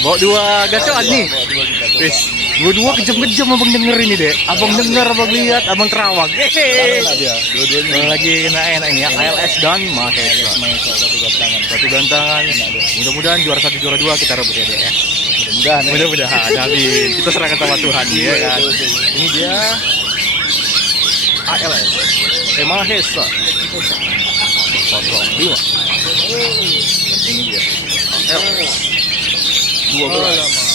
Bawa dua gacoan nih. Wis, dua-dua kejam-kejam abang denger ini deh. Abang denger, abang lihat, abang terawang. Hehehe. Lagi kena enak ini ya. ALS dan Mahesa. Satu gantangan. Mudah-mudahan juara 1 juara 2 kita rebut ya deh ya. Mudah-mudahan. Amin. Kita serahkan sama Tuhan ya kan. Ini dia ALS. Mahesa. 05. Ini dia ALS 12.